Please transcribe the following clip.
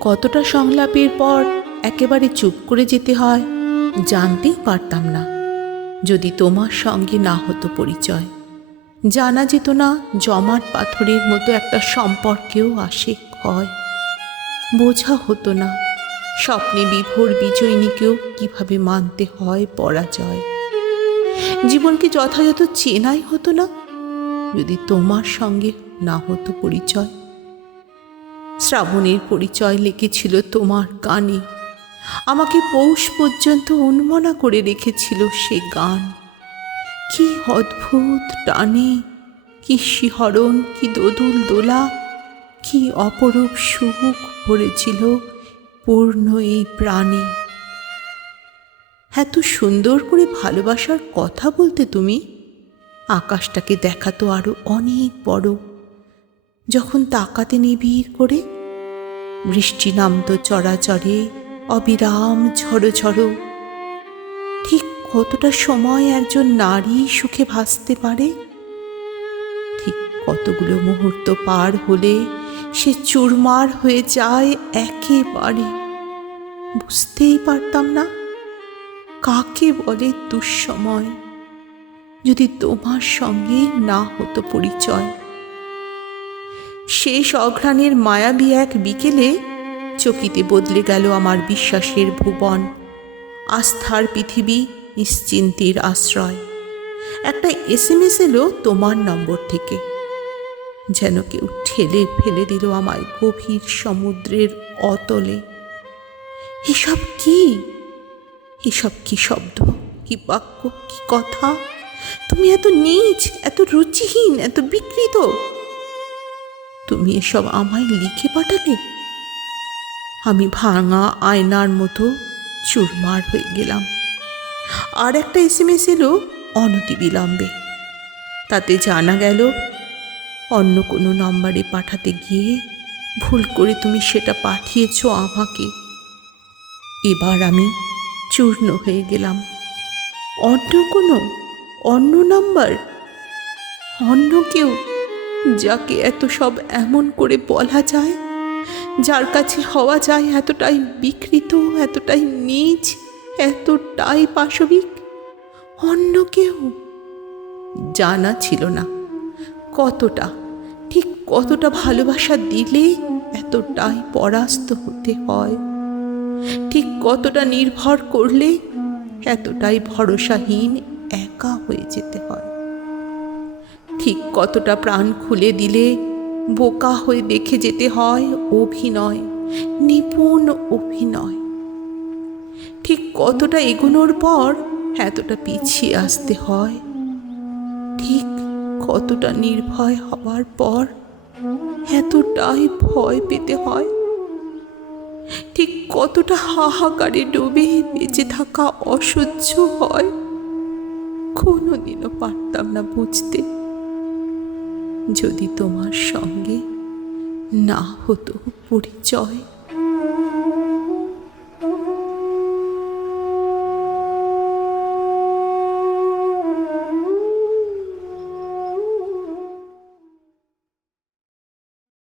কতটা সংলাপের পর একেবারে চুপ করে যেতে হয় জানতেই পারতাম না যদি তোমার সঙ্গে না হতো পরিচয়। জানা যেত না জমাট পাথরের মতো একটা সম্পর্কেও আসে ক্ষয়। বোঝা হতো না স্বপ্নে বিভোর বিজয়িনীকেও কিভাবে মানতে হয় পরাজয়। জীবনকে যথাযথ চেনাই হতো না যদি তোমার সঙ্গে না হতো পরিচয়। শ্রাবণের পরিচয় লেগেছিল তোমার গানে, আমাকে পৌষ পর্যন্ত উন্মনা করে রেখেছিল সে গান। কি অদ্ভুত টানে, কি শিহরণ, কি দোদুল দোলা, কি অপরূপ সুখ ভরেছিল পূর্ণ এই প্রাণে। এত সুন্দর করে ভালোবাসার কথা বলতে তুমি, আকাশটাকে দেখাতো আরো অনেক বড়। যখন তাকাতে নিবিড় করে, বৃষ্টি নামতো চড়াচড়ে অবিরাম ঝড়ো ঝড়ো। ঠিক কতটা সময় একজন নারী সুখে ভাসতে পারে, ঠিক কতগুলো মুহূর্ত পার হলে সে চুরমার হয়ে যায় একেবারে। বুঝতেই পারতাম না কাকে বলে দুঃসময় যদি তোমার সঙ্গে না হতো পরিচয়। শেষ অঘ্রাণের মায়াবী এক বিকেলে চকিতে বদলে গেল আমার বিশ্বাসের ভুবন, আস্থার পৃথিবী, নিশ্চিন্তির আশ্রয়। একটা SMS এলো তোমার নম্বর থেকে, যেন কেউ ঠেলে ফেলে দিল আমায় গভীর সমুদ্রের অতলে। এসব কি, এসব কি শব্দ, কি বাক্য, কি কথা! তুমি এত নীচ, এত রুচিহীন, এত বিকৃত। তুমি এসব আমায় লিখে পাঠালে। আমি ভাঙা আয়নার মতো চুরমার হয়ে গেলাম। আর একটা SMS এলো অনতিবিলম্বে। তাতে জানা গেল অন্য কোনো নম্বরে পাঠাতে গিয়ে ভুল করে তুমি সেটা পাঠিয়েছ আমাকে। এবার আমি চূর্ণ হয়ে গেলাম। অন্য নাম্বার, অন্য কেউ, যাকে এত সব এমন করে বলা যায়, যার কাছে হওয়া যায় এতটাই বিকৃত, এতটাই নীচ, এতটাই পাশবিক। অন্য কেউ। জানা ছিল না ঠিক কতটা ভালোবাসা দিলে এতটাই পরাস্ত হতে হয়, ঠিক কতটা নির্ভর করলে এতটাই ভরসাহীন একা হয়ে যেতে হয়, ঠিক কতটা প্রাণ খুলে দিলে বোকা হয়ে দেখে যেতে হয় অভিনয়, নিপুণ অভিনয়, ঠিক কতটা এগোনোর পর এতটা পিছিয়ে আসতে হয়, ঠিক কতটা নির্ভয় হওয়ার পর এতটাই ভয় পেতে হয়, ঠিক কতটা হাহাকারে ডুবে বেঁচে থাকা অসহ্য হয়। কোনোদিনও পারতাম না বুঝতে যদি তোমার সঙ্গে না হতো পরিচয়।